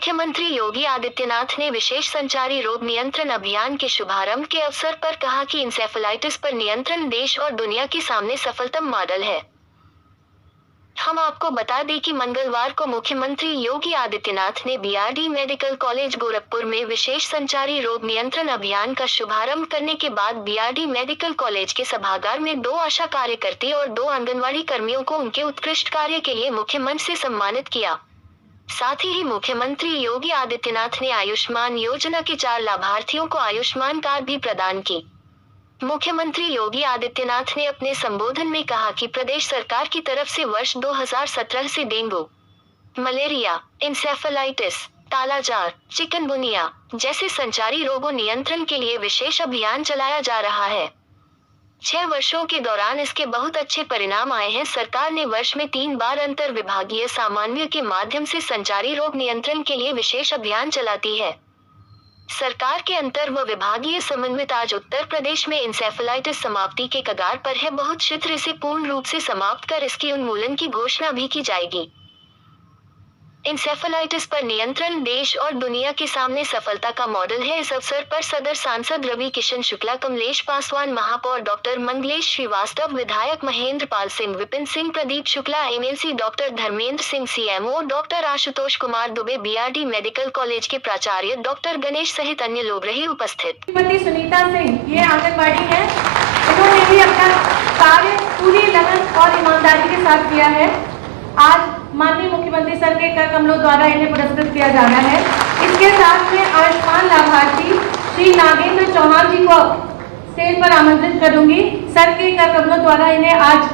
मुख्यमंत्री योगी आदित्यनाथ ने विशेष संचारी रोग नियंत्रण अभियान के शुभारंभ के अवसर पर कहा कि इंसेफेलाइटिस पर नियंत्रण देश और दुनिया के सामने सफलतम मॉडल है। हम आपको बता दें कि मंगलवार को मुख्यमंत्री योगी आदित्यनाथ ने बीआरडी मेडिकल कॉलेज गोरखपुर में विशेष संचारी रोग नियंत्रण अभियान का शुभारंभ करने के बाद बीआरडी मेडिकल कॉलेज के सभागार में 2 आशा कार्यकर्ती और 2 आंगनवाड़ी कर्मियों को उनके उत्कृष्ट कार्य के लिए मुख्यमंत्री से सम्मानित किया। साथ ही मुख्यमंत्री योगी आदित्यनाथ ने आयुष्मान योजना के 4 लाभार्थियों को आयुष्मान कार्ड भी प्रदान की। मुख्यमंत्री योगी आदित्यनाथ ने अपने संबोधन में कहा कि प्रदेश सरकार की तरफ से वर्ष 2017 से डेंगू, मलेरिया, इंसेफेलाइटिस, कालाजार, चिकनगुनिया जैसे संचारी रोगों नियंत्रण के लिए विशेष अभियान चलाया जा रहा है। 6 वर्षों के दौरान इसके बहुत अच्छे परिणाम आए हैं। सरकार ने वर्ष में 3 बार अंतर विभागीय समन्वय के माध्यम से संचारी रोग नियंत्रण के लिए विशेष अभियान चलाती है। सरकार के अंतर व विभागीय समन्वित आज उत्तर प्रदेश में इंसेफेलाइटिस समाप्ति के कगार पर है। बहुत शीघ्र इसे पूर्ण रूप से समाप्त कर इसकी उन्मूलन की घोषणा भी की जाएगी। इंसेफेलाइटिस पर नियंत्रण देश और दुनिया के सामने सफलता का मॉडल है। इस अवसर पर सदर सांसद रवि किशन शुक्ला, कमलेश पासवान, महापौर डॉक्टर मंगलेश श्रीवास्तव, विधायक Mahendra Pal Singh, Vipin Singh, Pradeep Shukla, MLC doctor Dharmendra Singh, CMO doctor Ashutosh Kumar Dubey, BRD medical college के प्राचार्य डॉक्टर गणेश सहित अन्य लोग रहे उपस्थित। सुनीता सिंह ये आंगनबाड़ी है, उन्होंने भी अपना कार्य पूरी लगन और ईमानदारी के साथ किया है। आज माननीय मुख्यमंत्री सर के कर कमलों द्वारा इन्हें पुरस्कृत किया जाना है। इसके साथ में आयुष्मान लाभार्थी श्री नागेंद्र चौहान जी को स्टेज पर आमंत्रित करूंगी। सर के कर कमलों द्वारा इन्हें आज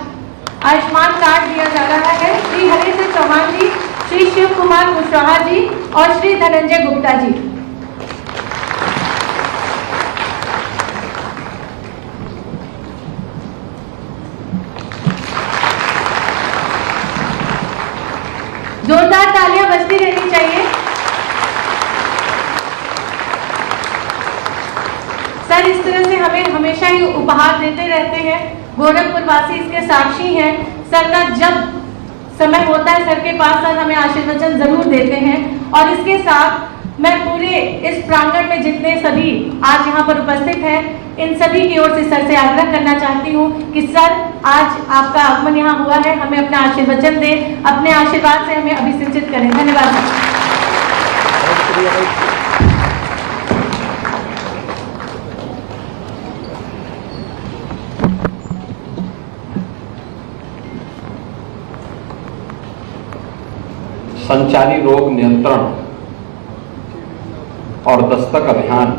आयुष्मान कार्ड दिया जा रहा है। श्री हरेंद्र चौहान जी, श्री शिव कुमार कुशवाहा जी और श्री धनंजय गुप्ता जी। जोरदार तालियां बजती रहनी चाहिए। सर इस तरह से हमें हमेशा ही उपहार देते रहते हैं। गोरखपुर वासी इसके साक्षी हैं। सर का जब समय होता है सर के पास, सर हमें आशीर्वचन जरूर देते हैं। और इसके साथ मैं पूरे इस प्रांगण में जितने सभी आज यहाँ पर उपस्थित हैं, इन सभी की ओर से सर से आग्रह करना चाहती हूँ कि सर आज आपका आगमन यहाँ हुआ है, हमें अपना आशीर्वचन दें, अपने आशीर्वाद से हमें अभिसिंचित करें। धन्यवाद। संचारी रोग नियंत्रण और दस्तक अभियान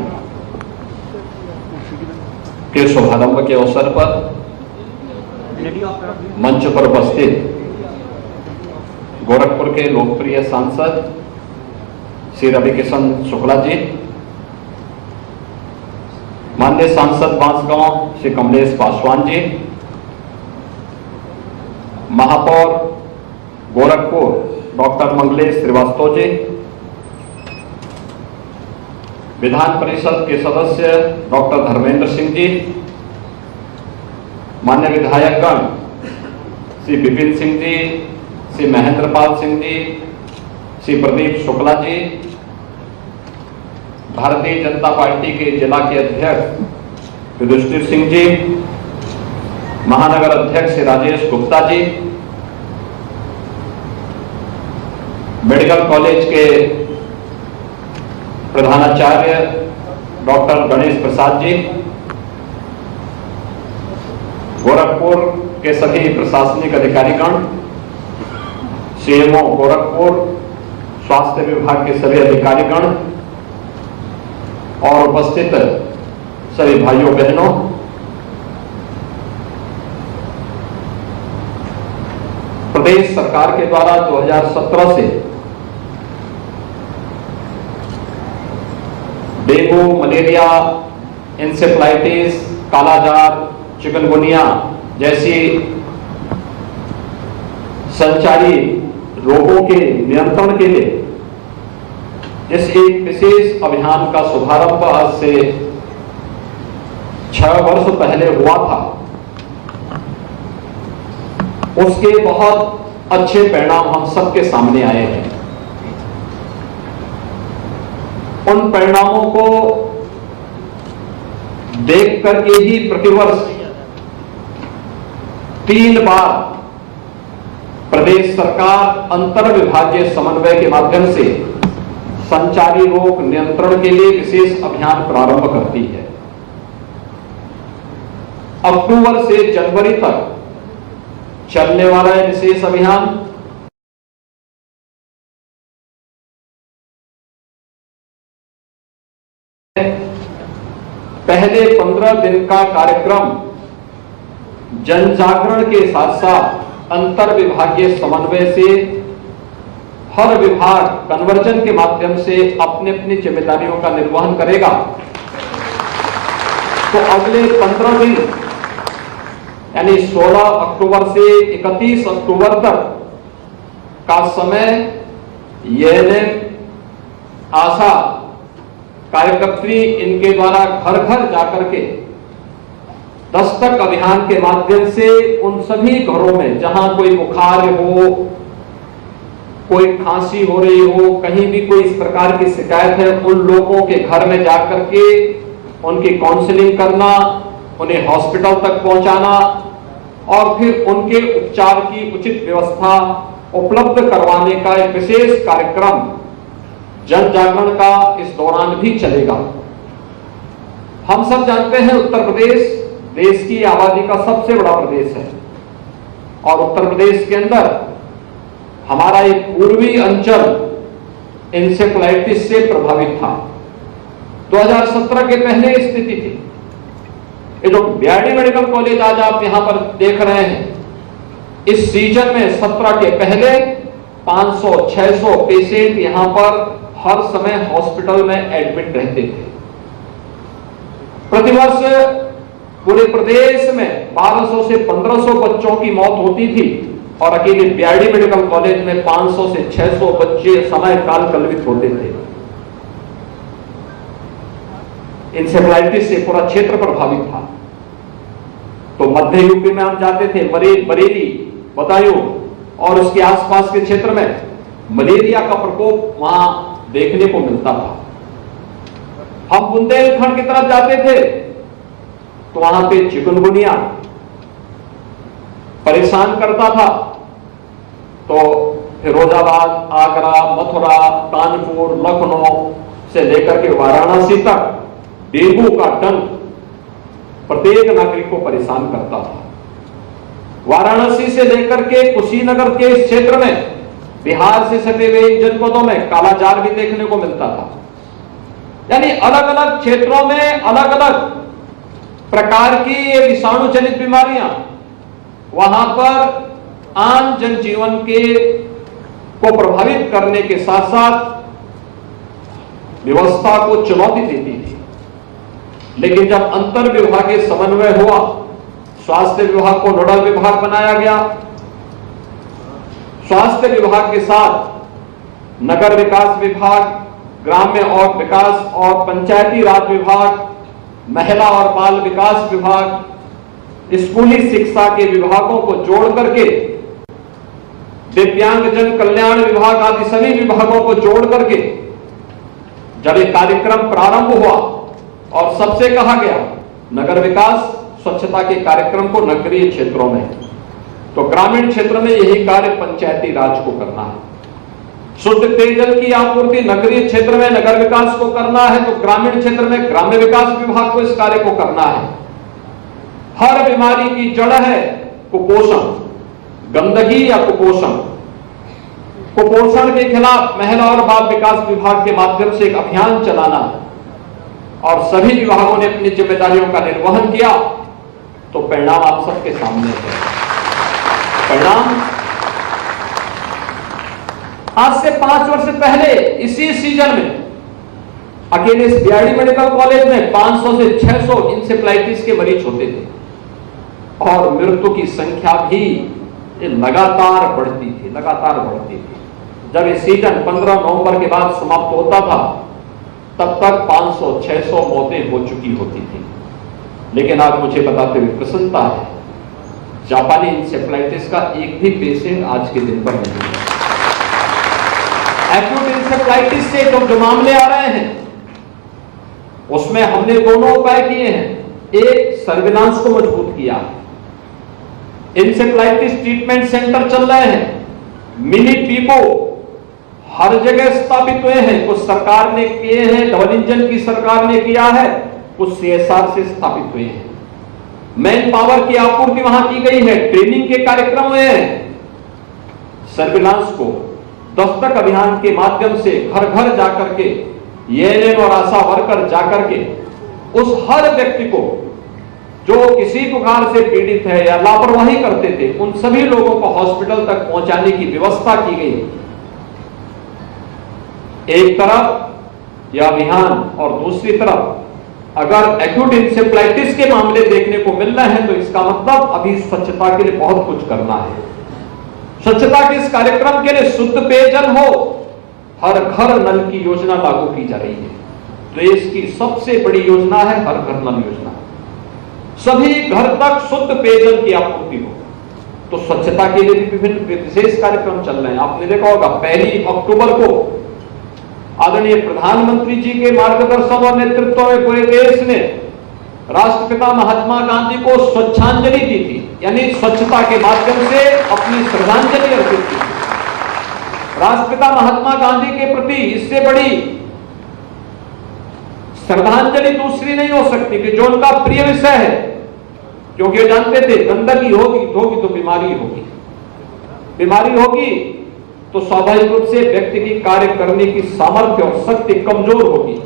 के शुभारंभ के अवसर पर मंच पर उपस्थित गोरखपुर के लोकप्रिय सांसद श्री रवि किशन शुक्ला जी, माननीय सांसद बांसगांव श्री कमलेश पासवान जी, महापौर गोरखपुर डॉक्टर मंगलेश श्रीवास्तव जी, विधान परिषद के सदस्य डॉक्टर धर्मेंद्र सिंह जी, मान्य विधायकगण श्री विपिन सिंह जी, श्री महेंद्र पाल सिंह जी, श्री प्रदीप शुक्ला जी, भारतीय जनता पार्टी के जिला के अध्यक्ष युधिष्ठिर सिंह जी, महानगर अध्यक्ष श्री राजेश गुप्ता जी, मेडिकल कॉलेज के प्रधानाचार्य डॉक्टर गणेश प्रसाद जी, गोरखपुर के सभी प्रशासनिक अधिकारीगण, सीएमओ गोरखपुर, स्वास्थ्य विभाग के सभी अधिकारीगण और उपस्थित सभी भाइयों बहनों, प्रदेश सरकार के द्वारा 2017 से डेंगू, मलेरिया, इंसेफ्लाइटिस, कालाजार, चिकनगुनिया जैसी संचारी रोगों के नियंत्रण के लिए इस एक विशेष अभियान का शुभारंभ आज से 6 वर्ष पहले हुआ था, उसके बहुत अच्छे परिणाम हम सबके सामने आए हैं। उन परिणामों को देख करके ही प्रतिवर्ष 3 बार प्रदेश सरकार अंतर विभागीय समन्वय के माध्यम से संचारी रोग नियंत्रण के लिए विशेष अभियान प्रारंभ करती है। अक्टूबर से जनवरी तक चलने वाला यह विशेष अभियान पहले 15 दिन का कार्यक्रम जन जागरण के साथ साथ अंतर विभागीय समन्वय से हर विभाग कन्वर्जन के माध्यम से अपनी अपनी जिम्मेदारियों का निर्वहन करेगा। तो अगले 15 दिन यानी 16 अक्टूबर से 31 अक्टूबर तक का समय एएनएम आशा कार्यकर्त्री इनके द्वारा घर घर जाकर के दस्तक अभियान के माध्यम से उन सभी घरों में जहां कोई बुखार हो, कोई खांसी हो रही हो, कहीं भी कोई इस प्रकार की शिकायत है, उन लोगों के घर में जाकर के उनकी काउंसलिंग करना, उन्हें हॉस्पिटल तक पहुंचाना और फिर उनके उपचार की उचित व्यवस्था उपलब्ध करवाने का एक विशेष कार्यक्रम जन जागरण का इस दौरान भी चलेगा। हम सब जानते हैं उत्तर प्रदेश देश की आबादी का सबसे बड़ा प्रदेश है और उत्तर प्रदेश के अंदर हमारा एक पूर्वी अंचल इंसेफ्लाइटिस से प्रभावित था। 2017 के पहले स्थिति थी। ये जो बीआरडी मेडिकल कॉलेज आज आप यहां पर देख रहे हैं, इस सीजन में 17 के पहले 500-600 पेशेंट यहां पर हर समय हॉस्पिटल में एडमिट रहते थे। प्रतिवर्ष पूरे प्रदेश में 1200 से 1500 बच्चों की मौत होती थी और अकेले बीआरडी मेडिकल कॉलेज में 500 से 600 बच्चे समय काल कल्पित होते थे। इंसेफ्लाइटिस से पूरा क्षेत्र प्रभावित था। तो मध्य यूपी में हम जाते थे, बरेली, बदायूं और उसके आसपास के क्षेत्र में मलेरिया का प्रकोप वहां देखने को मिलता था। हम बुंदेलखंड की तरफ जाते थे तो वहां पे चिकनगुनिया परेशान करता था। तो फिरोजाबाद, आगरा, मथुरा, कानपुर, लखनऊ से लेकर के वाराणसी तक डेंगू का डंक प्रत्येक नागरिक को परेशान करता था। वाराणसी से लेकर के कुशीनगर के इस क्षेत्र में बिहार से सटे हुए इन जनपदों में कालाजार भी देखने को मिलता था। यानी अलग अलग क्षेत्रों में अलग अलग प्रकार की ये विषाणु जनित बीमारियां वहां पर आम जनजीवन को प्रभावित करने के साथ साथ व्यवस्था को चुनौती देती थी। लेकिन जब अंतर विभागीय समन्वय हुआ, स्वास्थ्य विभाग को नोडल विभाग बनाया गया, स्वास्थ्य विभाग के साथ नगर विकास विभाग, ग्राम्य और विकास और पंचायती राज विभाग, महिला और बाल विकास विभाग, स्कूली शिक्षा के विभागों को जोड़ करके दिव्यांगजन कल्याण विभाग आदि सभी विभागों को जोड़ करके जब एक कार्यक्रम प्रारंभ हुआ और सबसे कहा गया नगर विकास स्वच्छता के कार्यक्रम को नगरीय क्षेत्रों में, तो ग्रामीण क्षेत्र में यही कार्य पंचायती राज को करना है। शुद्ध पेयजल की आपूर्ति नगरीय क्षेत्र में नगर विकास को करना है, तो ग्रामीण क्षेत्र में ग्राम्य विकास विभाग को इस कार्य को करना है। हर बीमारी की जड़ है कुपोषण, गंदगी या कुपोषण। कुपोषण के खिलाफ महिला और बाल विकास विभाग के माध्यम से एक अभियान चलाना और सभी विभागों ने अपनी जिम्मेदारियों का निर्वहन किया, तो परिणाम आप सबके सामने है। परिणाम आज से 5 वर्ष पहले इसी सीजन में अकेले इस बीआरडी मेडिकल कॉलेज में 500 से 600 इंसेफ्लाइटिस के मरीज होते थे और मृत्यु की संख्या भी लगातार बढ़ती थी। जब ये सीजन 15 नवंबर के बाद समाप्त होता था तब तक 500-600 मौतें हो चुकी होती थी। लेकिन आज मुझे बताते हुए प्रसन्नता है, जापानी इंसेफ्लाइटिस का एक भी पेशेंट आज के दिन पर नहीं है। एक्यूट इंसेफ्लाइटिस से जो मामले आ रहे हैं उसमें हमने दोनों उपाय किए हैं। एक, सर्विलांस को मजबूत किया है। इंसेफ्लाइटिस ट्रीटमेंट सेंटर चल रहे हैं, मिनी पीपो हर जगह स्थापित हुए हैं। कुछ सरकार ने किए हैं, डबल इंजन की सरकार ने किया है, कुछ सीएसआर से स्थापित हुए हैं। मैन पावर की आपूर्ति वहां की गई है, ट्रेनिंग के कार्यक्रम हुए हैं। सर्विलांस को दस्तक अभियान के माध्यम से घर घर जाकर के एएनएम और आशा वर्कर जाकर के उस हर व्यक्ति को जो किसी प्रकार से पीड़ित है या लापरवाही करते थे, उन सभी लोगों को हॉस्पिटल तक पहुंचाने की व्यवस्था की गई। एक तरफ यह अभियान और दूसरी तरफ अगर एक्यूट इंसेफ्लाइटिस के मामले देखने को मिल रहे हैं तो इसका मतलब अभी स्वच्छता के लिए बहुत कुछ करना है। स्वच्छता के इस कार्यक्रम के लिए शुद्ध पेयजल हो, हर घर नल की योजना लागू की जा रही है। देश की सबसे बड़ी योजना है हर घर नल योजना। सभी घर तक शुद्ध पेयजल की आपूर्ति हो। तो स्वच्छता के लिए भी विभिन्न विशेष कार्यक्रम चल रहे हैं। आपने देखा होगा 1 अक्टूबर को आदरणीय प्रधानमंत्री जी के मार्गदर्शन और नेतृत्व में पूरे देश ने राष्ट्रपिता महात्मा गांधी को स्वच्छांजलि दी थी, यानी स्वच्छता के माध्यम से अपनी श्रद्धांजलि अर्पित की। राष्ट्रपिता महात्मा गांधी के प्रति इससे बड़ी श्रद्धांजलि दूसरी नहीं हो सकती कि जो उनका प्रिय विषय है, क्योंकि वो जानते थे गंदगी होगी तो बीमारी होगी, बीमारी होगी तो स्वाभाविक रूप से व्यक्ति की कार्य करने की सामर्थ्य और शक्ति कमजोर होगी।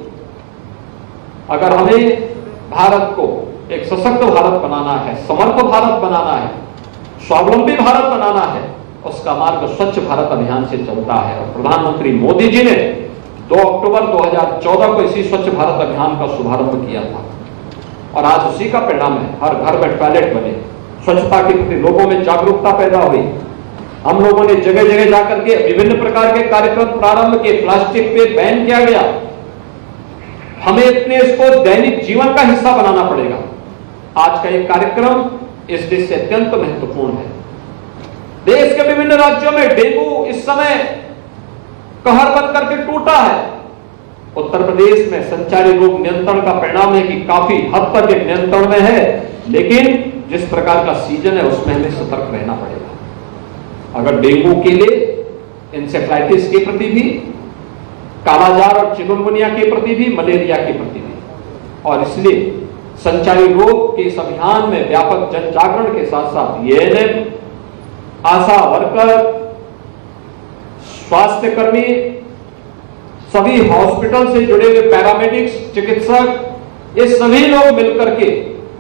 अगर हमें भारत को एक सशक्त भारत बनाना है, समर्थ भारत बनाना है, स्वावलंबी भारत बनाना है, उसका मार्ग स्वच्छ भारत अभियान से चलता है। और प्रधानमंत्री मोदी जी ने 2 अक्टूबर 2014 को इसी स्वच्छ भारत अभियान का शुभारंभ किया था और आज उसी का परिणाम है। हर घर में टॉयलेट बने, स्वच्छता के प्रति लोगों में जागरूकता पैदा हुई। हम लोगों ने जगह जगह जाकर के विभिन्न प्रकार के कार्यक्रम प्रारंभ किए। प्लास्टिक पे बैन किया गया। हमें अपने इसको दैनिक जीवन का हिस्सा बनाना पड़ेगा। आज का एक कार्यक्रम इस देश से अत्यंत महत्वपूर्ण है। देश के विभिन्न राज्यों में डेंगू इस समय कहर बन करके टूटा है। उत्तर प्रदेश में संचारी रोग नियंत्रण का परिणाम है कि काफी हद तक एक नियंत्रण में है, लेकिन जिस प्रकार का सीजन है उसमें हमें सतर्क रहना पड़ेगा। अगर डेंगू के लिए, इंसेफ्लाइटिस के प्रति भी, कालाजार और चिकनगुनिया के प्रति भी, मलेरिया के प्रति भी, और इसलिए संचारी रोग के इस अभियान में व्यापक जन जागरण के साथ साथ एएनएम, आशा वर्कर, स्वास्थ्य कर्मी, सभी हॉस्पिटल से जुड़े हुए पैरामेडिक्स, चिकित्सक, ये सभी लोग मिलकर के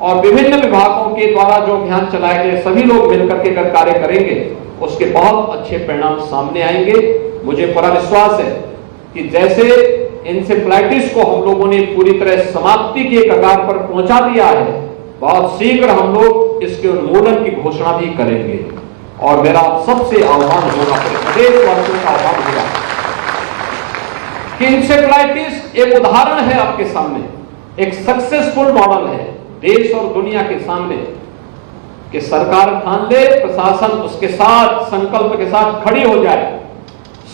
और विभिन्न विभागों के द्वारा जो अभियान चलाए गए सभी लोग मिलकर के अगर कार्य करेंगे उसके बहुत अच्छे परिणाम सामने आएंगे। मुझे पूरा विश्वास है कि जैसे इंसेफ्लाइटिस को हम लोगों ने पूरी तरह समाप्ति के कगार पर पहुंचा दिया है, बहुत शीघ्र हम लोग इसके उन्मूलन की घोषणा भी करेंगे। और मेरा सबसे आह्वान होगा, प्रदेशवासियों का आह्वान होगा कि इंसेफ्लाइटिस एक उदाहरण है आपके सामने, एक सक्सेसफुल मॉडल है देश और दुनिया के सामने कि सरकार ठान ले, प्रशासन उसके साथ संकल्प के साथ खड़ी हो जाए,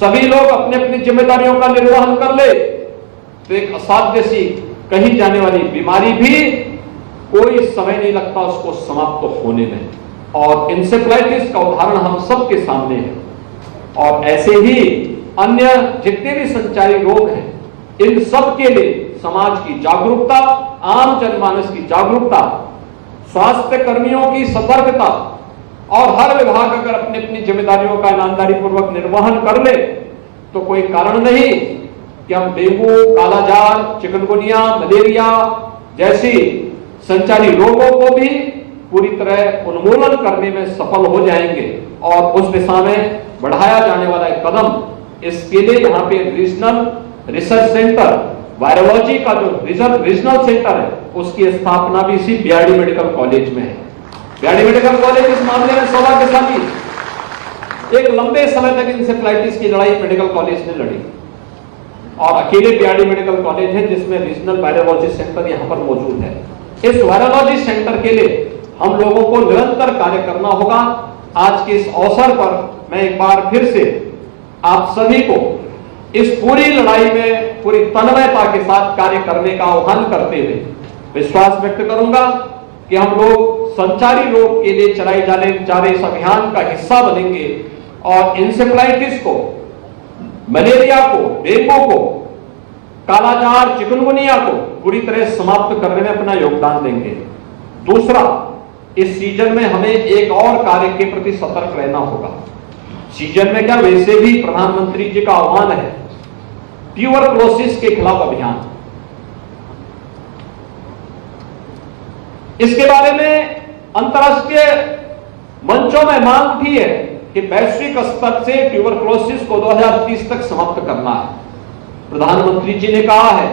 सभी लोग अपनी अपनी जिम्मेदारियों का निर्वहन कर ले, तो एक असाध्य सी कही जाने वाली बीमारी भी कोई समय नहीं लगता उसको समाप्त होने में। और इंसेफ्लाइटिस का उदाहरण हम सबके सामने है। और ऐसे ही अन्य जितने भी संचारी रोग हैं, इन सब के लिए समाज की जागरूकता, आम जनमानस की जागरूकता, स्वास्थ्य कर्मियों की सतर्कता और हर विभाग अगर अपनी अपनी जिम्मेदारियों का ईमानदारी पूर्वक निर्वहन कर ले तो कोई कारण नहीं कि हम डेंगू, कालाजार, चिकनगुनिया, मलेरिया जैसी संचारी रोगों को भी पूरी तरह उन्मूलन करने में सफल हो जाएंगे। और उस दिशा में बढ़ाया जाने वाला एक कदम, इसके लिए यहाँ पे रीजनल रिसर्च सेंटर, वायरोलॉजी का जो रीजनल सेंटर है, उसकी स्थापना भी इसी बीआरडी मेडिकल कॉलेज में है। बीआरडी मेडिकल कॉलेज इस मामले में सौभाग्यशाली, एक लंबे समय तक इंसेफ्लाइटिस की लड़ाई मेडिकल कॉलेज ने लड़ी और अकेले बीआरडी मेडिकल कॉलेज है जिसमें रीजनल वायरोलॉजी सेंटर यहाँ पर मौजूद है। इस वायरोलॉजी सेंटर के लिए हम लोगों को निरंतर कार्य करना होगा। आज के इस अवसर पर मैं एक बार फिर से आप सभी को इस पूरी लड़ाई में पूरी तन्मयता के साथ कार्य करने का आह्वान करते हुए विश्वास व्यक्त करूंगा कि हम लोग संचारी रोग के लिए चलाए जा रहे इस अभियान का हिस्सा बनेंगे और इंसेफ्लाइटिस को, मलेरिया को, डेंगू को, कालाजार, चिकनगुनिया को पूरी तरह समाप्त करने में अपना योगदान देंगे। दूसरा, इस सीजन में हमें एक और कार्य के प्रति सतर्क रहना होगा। सीजन में क्या, वैसे भी प्रधानमंत्री जी का आह्वान है ट्यूबरक्लोसिस के खिलाफ अभियान। इसके बारे में अंतर्राष्ट्रीय मंचों में मांग उठी है कि वैश्विक स्तर से ट्यूबरक्लोसिस को 2030 तक समाप्त करना है। प्रधानमंत्री जी ने कहा है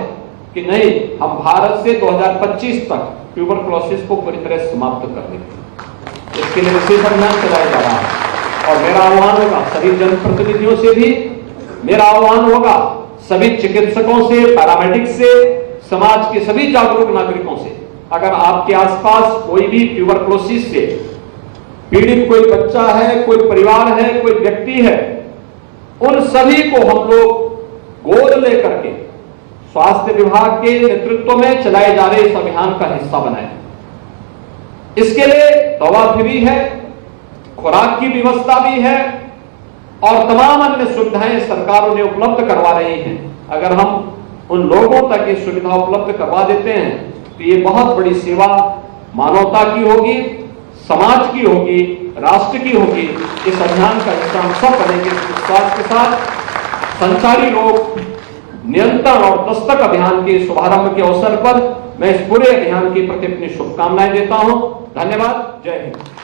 कि नहीं, हम भारत से 2025 तक ट्यूबरक्लोसिस को पूरी तरह समाप्त कर देंगे। इसके लिए विशेष अभियान चलाया जा रहा है और मेरा आह्वान होगा सभी जनप्रतिनिधियों से भी, मेरा आह्वान होगा सभी चिकित्सकों से, पैरामेडिक्स से, समाज के सभी जागरूक नागरिकों से, अगर आपके आसपास कोई भी ट्यूबरक्लोसिस से पीड़ित कोई बच्चा है, कोई परिवार है, कोई व्यक्ति है, उन सभी को हम लोग गोद लेकर के स्वास्थ्य विभाग के नेतृत्व में चलाए जा रहे इस अभियान का हिस्सा बनाए। इसके लिए दवा फ्री है, खुराक की व्यवस्था भी है और तमाम अन्य सुविधाएं सरकार उन्हें उपलब्ध करवा रही है। अगर हम उन लोगों तक ये सुविधा उपलब्ध करवा देते हैं तो ये बहुत बड़ी सेवा मानवता की होगी, समाज की होगी, राष्ट्र की होगी। इस अभियान का हिस्सा हम सब बनेंगे। इस विश्वास के साथ संचारी रोग नियंत्रण और दस्तक अभियान के शुभारंभ के अवसर पर मैं इस पूरे अभियान के प्रति अपनी शुभकामनाएं देता हूं। धन्यवाद। जय हिंद।